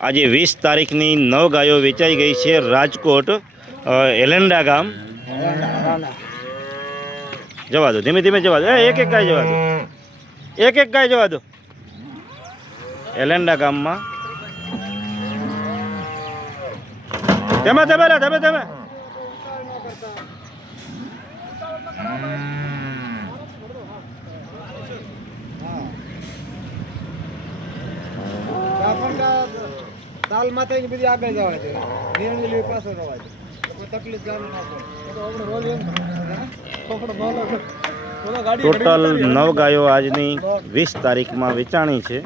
આજે 20 તારીખની 9 ગાયો વેચાઈ ગઈ છે રાજકોટ એલંડા ગામ। જવા દો, ધીમે ધીમે જવા દો, એક એક ગાય જવા દો, એક એક ગાય જવા દો। એલંડા ગામમાં તમે તમે તમે તમે તાલ માથે ની બધી આગળ જવા દે, નિર્ણય લઈ પાછો જવા દે, કોઈ તકલીફ જાણ ના પડે। ટોટલ 9 ગાયો આજની 20 તારીખમાં વેચાણી છે।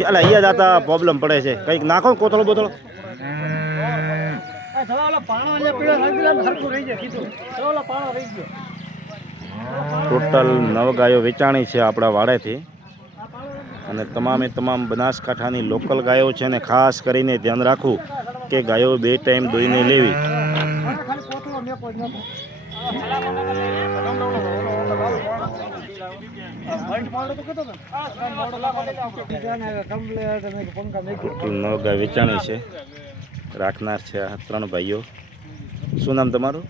એટલે અહીંયા જતા પ્રોબ્લેમ પડે છે, કંઈક નાખો કોથળો બોથળો। ટોટલ 9 ગાયો વેચાણી છે આપણા વાડેથી, અને તમામ બનાસકાંઠાની લોકલ ગાયો છે ને ખાસ કરીને ધ્યાન રાખવું કે ગાયો 2 ટાઈમ દોઈને લેવી। ટોટલ 9 ગાય વેચાણી છે, રાખનાર છે આ 3 ભાઈઓ। શું નામ તમારું?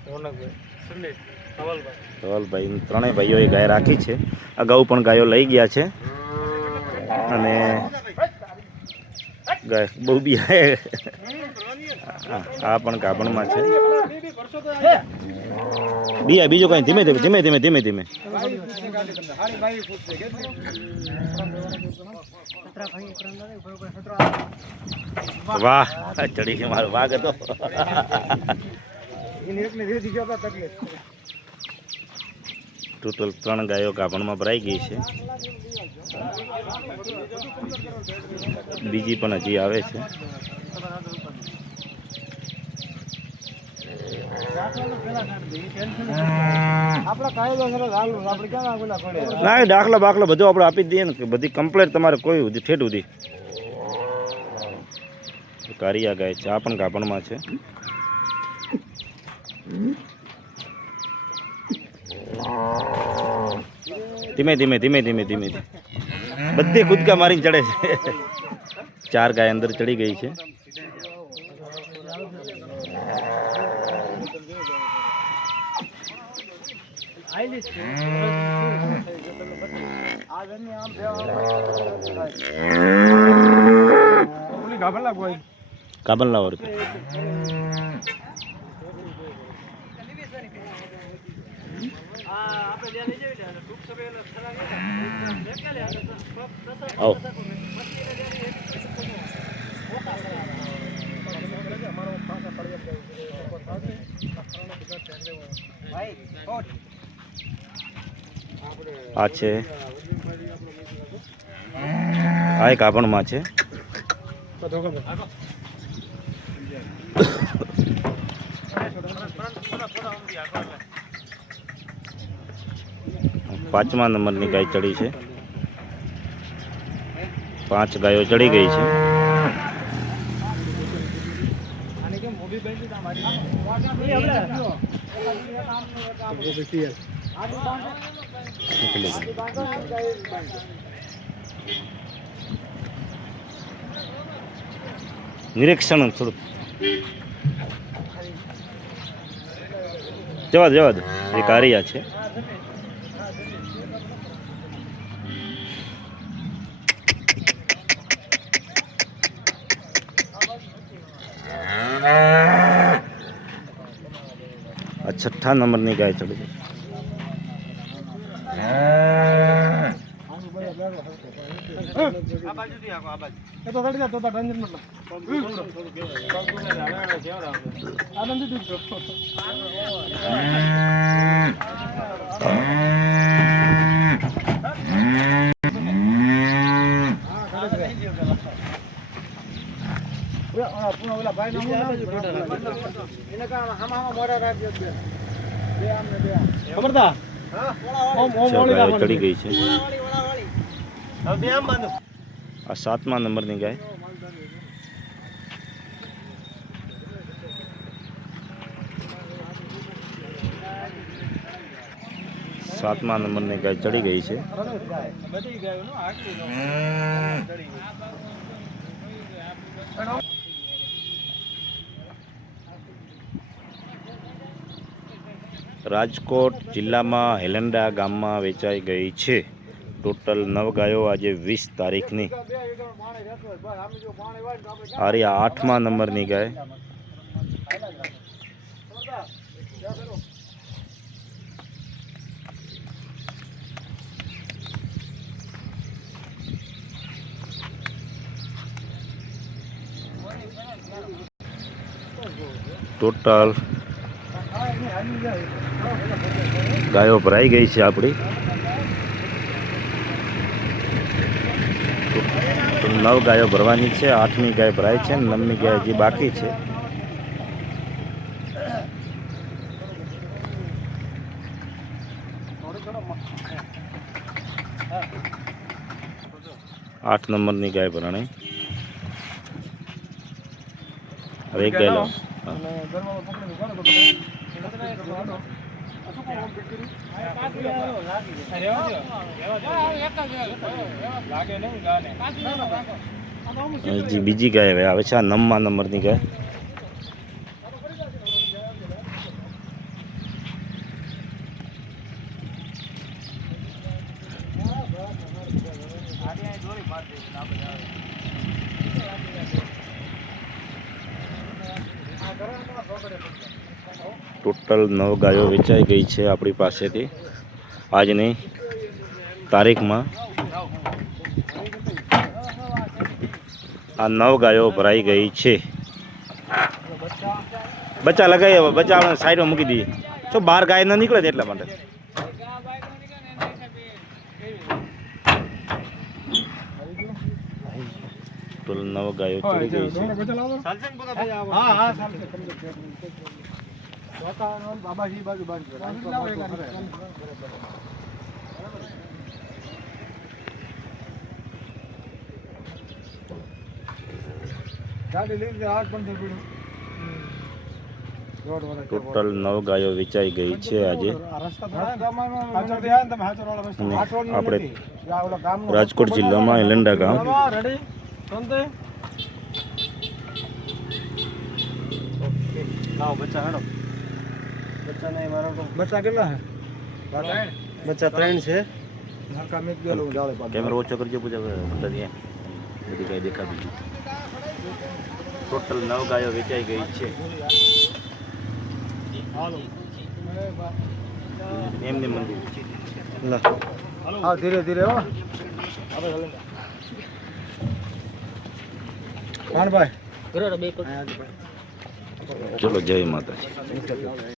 ધવલભાઈ। 3 ભાઈઓએ ગાય રાખી છે, અગાઉ પણ ગાયો લઈ ગયા છે, અને ગાય બહુ બી આ પણ ગાભણમાં છે। બીજા બીજું કઈ ધીમે ધીમે ધીમે ધીમે ધીમે ધીમે વાહ ચડી છે મારો વાઘ હતો। ટોટલ 3 ગાયો ગાભણમાં ભરાઈ ગઈ છે, બીજી પણ હજી આવે છે। ના દાખલા બાખલો બધું આપણે આપી જ દઈએ ને, બધી કમ્પ્લેટ તમારે કોઈ સુધી ઠેઠ સુધી। કારિયા ગાય છે, આ પણ ગાભણમાં છે। ધીમે ધીમે ધીમે ધીમે ધીમે બધી કૂદકા મારીને ચડે છે। 4 ગાય અંદર ચડી ગઈ છે। કાબલના વર્ગ આવો આ છે, આ એક ગાભણમાં છે। 5મા નંબરની ગાય ચડી છે, 5 ગાયો ચડી ગઈ છે। નિરીક્ષણ થોડું જવા દો, એ કારિયા છે। આ 6ઠ્ઠા નંબરની ગાય ચડી છે। ચડી ગઈ છે। આ 7મા નંબરની ગાય। 7મા નંબરની ગાય ચડી ગઈ છે। રાજકોટ જિલ્લામાં હેલંડા ગામમાં વેચાઈ ગઈ છે. ટોટલ 9 ગાયો આજે 20 તારીખની. આ 8મા નંબરની ગાય. ટોટલ ગાયો ભરાઈ ગઈ છે આપણી. 9 ગાયો ભરવાની છે. 8મી ગાય ભરાઈ છે. 9મી ગાય હજી બાકી છે. આઠ નંબરની ગાય ભરાણી. હવે એક ગાય લો. હજી બીજી ગાય હવે આવે છે. આ 9મા નંબરની ગાય. ટોટલ 9 ગાયો વેચાઈ ગઈ છે આપણી પાસેથી આજની તારીખમાં. આ 9 ગાયો ભરાઈ ગઈ છે. બચ્ચા લગાવી હવે બચ્ચા આપણે સાઈડમાં મૂકી દઈએ. જો બહાર ગાય ન નીકળે છે એટલા માટે. ટોટલ 9 ગાયો ચડી ગઈ છે. બાબાજી બાજુ ટોટલ 9 ગાયો વેચાઈ ગઈ છે આજે. આપણે રાજકોટ જિલ્લામાં હેલંડા ગામ. બચ્ચા કેટલા છે? બચ્ચા 3 છે. કેમેરો ઓછો કરજો. પૂજા બધી ગાય દેખાતી. ટોટલ 9 ગાયો વેચાઈ ગઈ છે. એમને મંદિર હા ધીરે ધીરે હો ભાઈ. ચલો જય માતાજી.